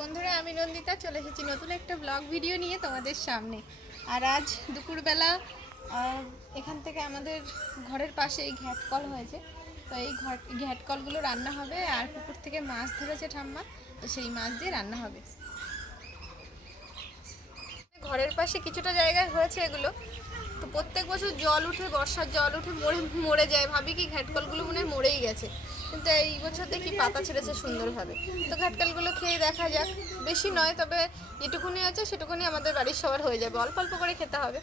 বন্ধুরা, আমি নন্দিতা, চলে এসেছি নতুন একটা ব্লগ ভিডিও নিয়ে তোমাদের সামনে। আর আজ দুপুরবেলা এখান থেকে আমাদের ঘরের পাশে এই ঘ্যাট কল হয়েছে। তো এই ঘট ঘ্যাট কলগুলো রান্না হবে, আর পুকুর থেকে মাছ ধরেছে ঠাম্মা, তো সেই মাছ দিয়ে রান্না হবে। ঘরের পাশে কিছুটা জায়গায় হয়েছে এগুলো। তো প্রত্যেক বছর জল উঠে, বর্ষার জল উঠে মরে মরে যায়। ভাবি কি ঘ্যাটকলগুলো মনে মরেই গেছে। কিন্তু এই বছর দেখি পাতা ছেড়েছে সুন্দরভাবে। তো ঘাটকালগুলো খেয়ে দেখা যাক। বেশি নয়, তবে যেটুকুনি আছে সেটুকুনি আমাদের বাড়ির সবার হয়ে যাবে। অল্প অল্প করে খেতে হবে।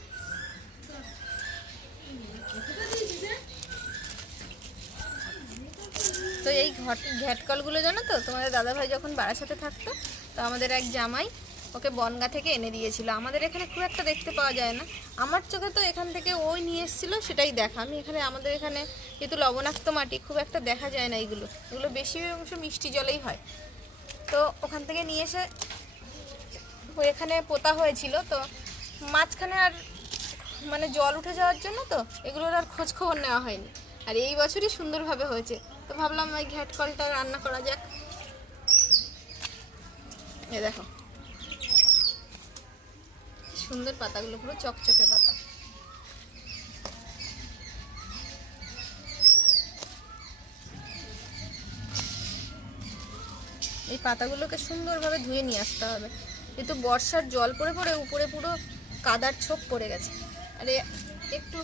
তো এই ঘট ঘ্যাটকলগুলো জানো তো? তোমাদের দাদাভাই যখন বারাসাতে থাকতো, তো আমাদের এক জামাই ওকে বনগা থেকে এনে দিয়েছিল। আমাদের এখানে খুব একটা দেখতে পাওয়া যায় না। আমার চোখে তো এখান থেকে ওই নিয়ে এসেছিল, সেটাই দেখা। আমি এখানে, আমাদের এখানে যেহেতু লবণাক্ত মাটি, খুব একটা দেখা যায় না এগুলো। এগুলো বেশি অংশ মিষ্টি জলেই হয়। তো ওখান থেকে নিয়ে এসে এখানে পোতা হয়েছিল। তো মাঝখানে আর মানে জল উঠে যাওয়ার জন্য তো এগুলোর আর খোঁজ খবর নেওয়া হয়নি। আর এই বছরই সুন্দরভাবে হয়েছে। তো ভাবলাম ওই ঘ্যাট কলটা রান্না করা যাক। এ দেখো। সুন্দর পাতাগুলো, পুরো চকচকে পাতা। এই পাতাগুলোকে সুন্দরভাবে ধুয়ে নিয়ে আসতে হবে। কিন্তু বর্ষার জল পড়ে পড়ে, উপরে পুরো কাদার ছোপ পড়ে গেছে। আরে, একটু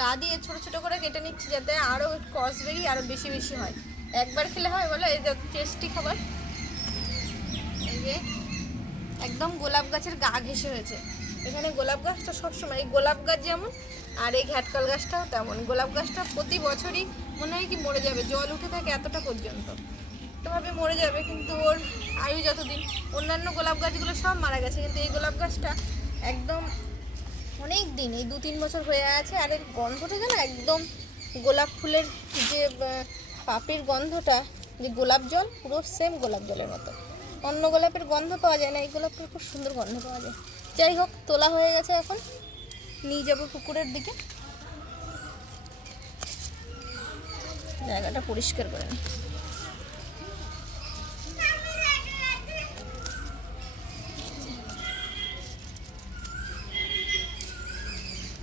দা দিয়ে ছোট ছোট করে কেটে নিচ্ছি যাতে আরও কস বেরিয়ে আরও বেশি বেশি হয়। একবার খেলে হয় বলো, এই যে টেস্টি খাবার। এই যে, একদম গোলাপ গাছের গা ঘেসে হয়েছে। এখানে গোলাপ গাছটা সবসময় এই গোলাপ গাছ যেমন আর এই ঘ্যাটকাল গাছটাও তেমন। গোলাপ গাছটা প্রতি বছরই মনে হয় কি মরে যাবে জল উঠে থাকে এতটা পর্যন্ত। তো ভাবে মরে যাবে কিন্তু ওর আয়ু যতদিন অন্যান্য গোলাপ গাছগুলো সব মারা গেছে কিন্তু এই গোলাপ গাছটা একদম অনেক দিন এই দু তিন বছর হয়ে আছে আর এর গন্ধটা যেন একদম গোলাপ ফুলের যে আহ, পাপড়ির গন্ধটা যে গোলাপ জল পুরো সেম গোলাপ জলের মতো। অন্য গোলাপের গন্ধ পাওয়া যায় না এই গোলাপের খুব সুন্দর গন্ধ পাওয়া যায়। যাই হোক, তোলা হয়ে গেছে এখন। নিয়ে যাব পুকুরের দিকে। জায়গাটা পরিষ্কার করে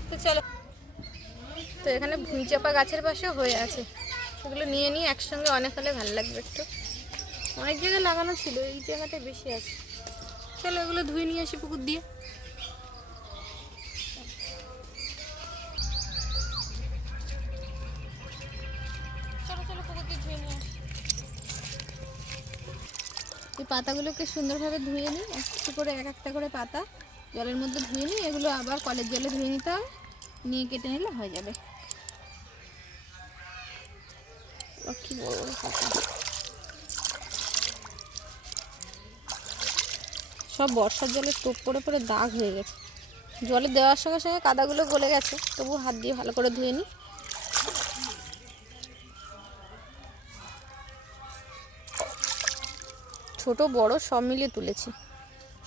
তো চলো। তো এখানে ভুঁই চাপা গাছের পাশেও হয়ে আছে। এগুলো নিয়ে নিয়ে একসঙ্গে অনেক হলে ভালো লাগবে একটু। অনেক জায়গায় লাগানো ছিল, এই জায়গাটা বেশি আছে। চলো এগুলো ধুয়ে নিয়ে আসি পুকুর দিয়ে। পাতাগুলোকে সুন্দরভাবে ধুয়ে নিই একটু করে, এক একটা করে পাতা জলের মধ্যে ধুয়ে নিই, এগুলো আবার কলের জলে ধুয়ে নিতে হবে নিয়ে কেটে নিলে হয়ে যাবে। কি পাতা। সব বর্ষার জলে টোপ পড়ে পড়ে দাগ হয়ে গেছে। জলে দেওয়ার সঙ্গে সঙ্গে কাদাগুলো গলে গেছে তবু হাত দিয়ে ভালো করে ধুয়ে নিই। ছোট, বড়, সব মিলিয়ে তুলেছি।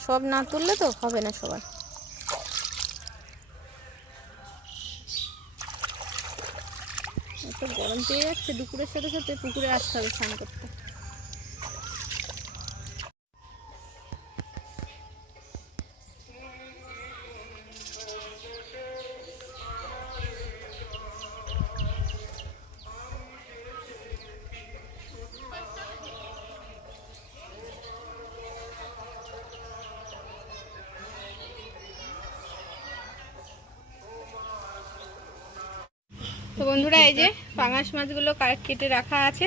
সব না তুললে তো হবে না সবার। গরম পেয়ে যাচ্ছে, দুপুরের সাথে সাথে পুকুরে আসতে হবে স্নান করতে। তো বন্ধুরা, এই যে পাঙাশ মাছগুলো কেটে রাখা আছে।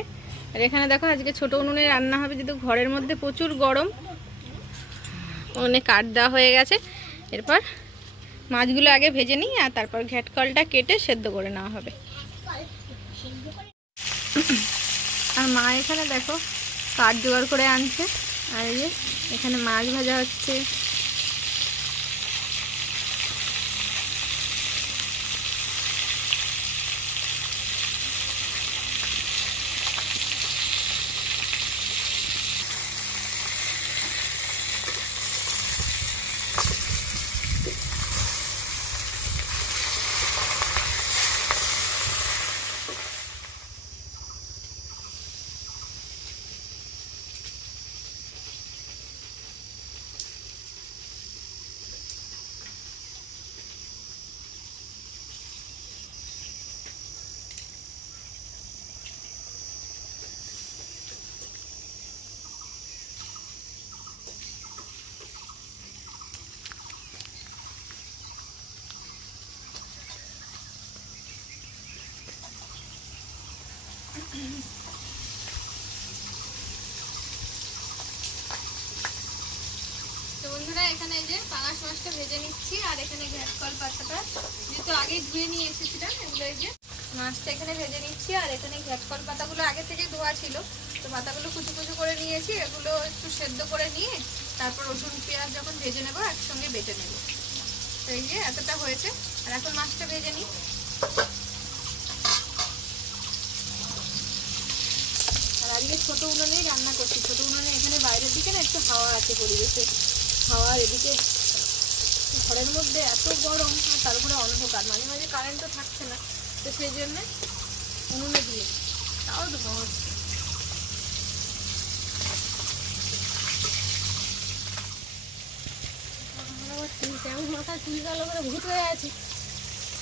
আর এখানে দেখো, আজকে ছোট উনুনে রান্না হবে, যেহেতু ঘরের মধ্যে প্রচুর গরম। উনুনে কাঠ দেওয়া হয়ে গেছে। এরপর মাছগুলো আগে ভেজে নিই, আর তারপর ঘ্যাটকলটা কেটে সেদ্ধ করে নেওয়া হবে। আর মা এখানে দেখো, কাঠ জোগাড় করে আনছে। আর এই যে এখানে মাছ ভাজা হচ্ছে। তো বন্ধুরা, এখানে এই যে পাঙাশ মাছটা ভেজে নিচ্ছি, আর এখানে ঘ্যাটকল পাতাটা, যেহেতু আগে ধুয়ে নিয়ে এসেছিলাম, এগুলো এই যে মাছটা এখানে ভেজে নিচ্ছি, আর এখানে ঘ্যাটকল পাতাগুলো আগে থেকে ধোয়া ছিল, তো পাতাগুলো কুচু কুচু করে নিয়েছি, এগুলো একটু সেদ্ধ করে নিয়ে তারপর রসুন, পেঁয়াজ যখন ভেজে নেব, একসঙ্গে বেটে নেব। তো এই যে এতটা হয়েছে, আর এখন মাছটা ভেজে নিই। আজকে ছোটো উনুনেই রান্না করছি। ছোটো উনুনে এখানে বাইরের দিকে না একটু হাওয়া আছে পরিবেশে। হাওয়া এদিকে ঘরের মধ্যে এত গরম আর তারপরে অন্ধকার। মাঝে মাঝে কারেন্টও থাকছে না, তো সেই জন্যে উনুনে দিয়ে তাও হচ্ছে। তেমন ভূত হয়ে আছে।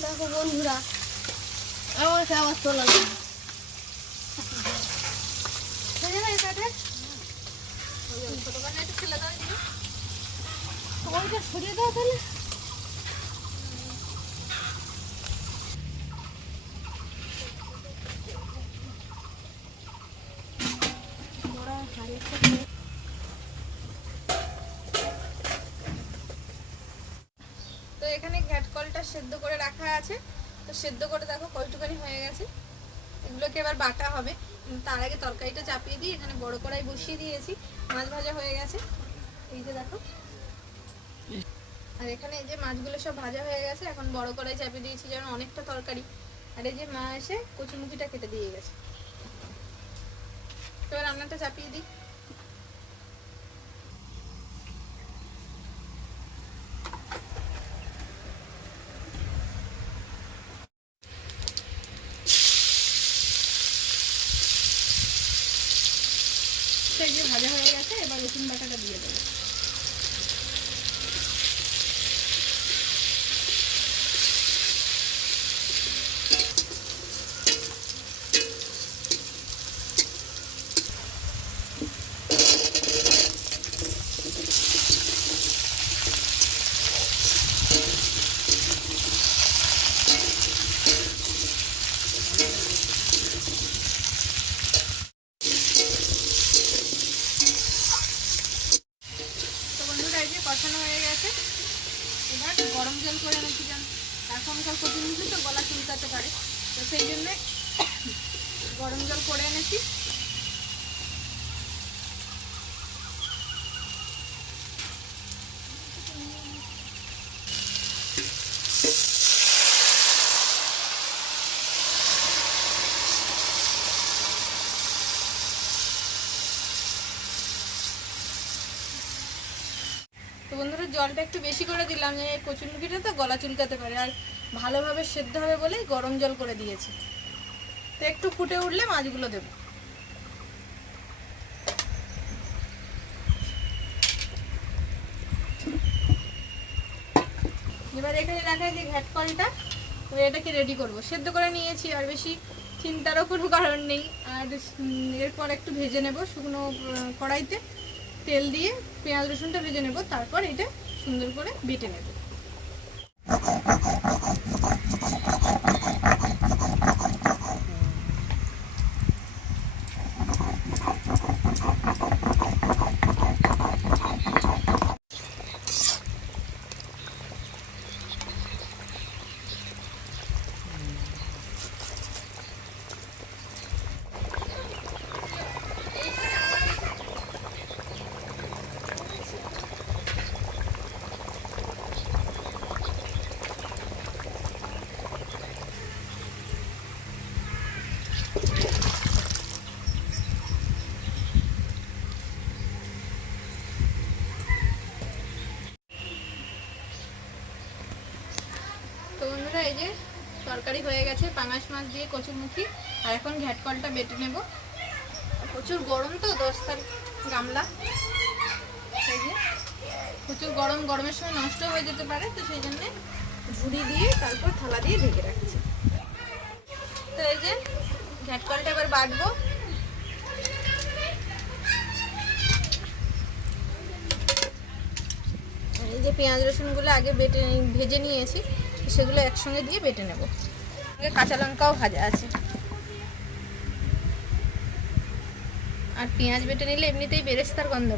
দেখো বন্ধুরা, আমার সে আবার তোলা না বুঝে না এটা ছোটো কানে একটু ফেলে দাও দিদি সরিয়ে দাও তাহলে। তো এখানে ঘ্যাটকলটা সেদ্ধ করে রাখা আছে। তো সেদ্ধ করে দেখো কয়টুকানি হয়ে গেছে। এগুলোকে এবার বাটা হবে। তার আগে তরকারিটা চাপিয়ে দিই। এখানে বড় কড়াই বসিয়ে দিয়েছি। মাছ ভাজা হয়ে গেছে। এই যে দেখো। আর এখানে এই যে মাছগুলো সব ভাজা হয়ে গেছে, এখন বড় কড়াই চাপিয়ে দিয়েছি যেন অনেকটা তরকারি। আর এই যে মা এসে কচুমুখিটা কেটে দিয়ে গেছে। এবার রান্নাটা চাপিয়ে দিই তো এই যে ভাজা হয়ে গেছে এবার রসুন বাটাটা দিয়ে দেবো তো বন্ধুরা এই যে কষানো হয়ে গেছে এবার গরম জল করে এনেছি যেন এখনকার প্রতিনিধি তো গলা চুলকাতে পারে তো সেই জন্যে গরম জল করে এনেছি তো বন্ধুরা জলটা একটু বেশি করে দিলাম যে কচুরমুখিটা তো গলা চুলকাতে পারে। আর ভালোভাবে সেদ্ধ হবে বলে গরম জল করে দিয়েছি। তো একটু ফুটে উঠলে মাছগুলো দেবো। এবার এখানে দেখায় যে ঘ্যাটকলটা, তো এটাকে রেডি করব। সেদ্ধ করে নিয়েছি, আর বেশি চিন্তারও কোনো কারণ নেই। আর এরপর একটু ভেজে নেব শুকনো কড়াইতে তেল দিয়ে পেঁয়াজ রসুনটা ভেজে নেব। তারপর এটা সুন্দর করে বেটে নেব তো বন্ধুরা এই যে তরকারি হয়ে গেছে, পাঙাশ মাছ দিয়ে কচুরমুখী আর এখন ঘ্যাটকলটা বেটে নেব। প্রচুর গরম তো দশটার গামলা। এই যে, প্রচুর গরম, গরমের সময় নষ্ট হয়ে যেতে পারে, তো সেই জন্যে ঝুড়ি দিয়ে, তারপর থালা দিয়ে ঢেকে রাখছি। তো এই যে, ঘ্যাটকলটা এবার বাটবো। এই যে পেঁয়াজ রসুনগুলো আগে বেটে, ভেজে নিয়েছি, সেগুলো একসঙ্গে দিয়ে বেটে নেব। সঙ্গে কাঁচা লঙ্কাও ভাজা আছে। আর পেঁয়াজ বেটে নিলে এমনিতেই বেরেস্তার গন্ধ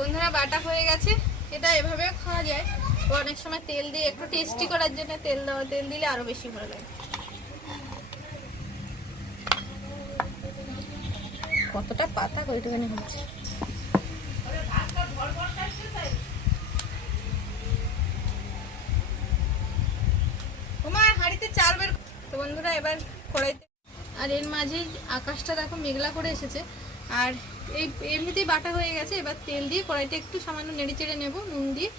বন্ধুরা, বাটা হয়ে গেছে। এটা এভাবে খাওয়া যায়। তো অনেক সময় তেল দিয়ে একটু টেস্টি করার জন্য তেল দেওয়া তেল দিলে আরও বেশি ভালো লাগে। কতটা পাতা ওইটুখানি হচ্ছে। তো বন্ধুরা, এবার কড়াইতে আর এর মাঝেই আকাশটা দেখো মেঘলা করে এসেছে। আর এই এমনিতেই বাটা হয়ে গেছে, এবার তেল দিয়ে কড়াইটা একটু সামান্য নেড়ে চেড়ে নেব, নুন দিয়ে।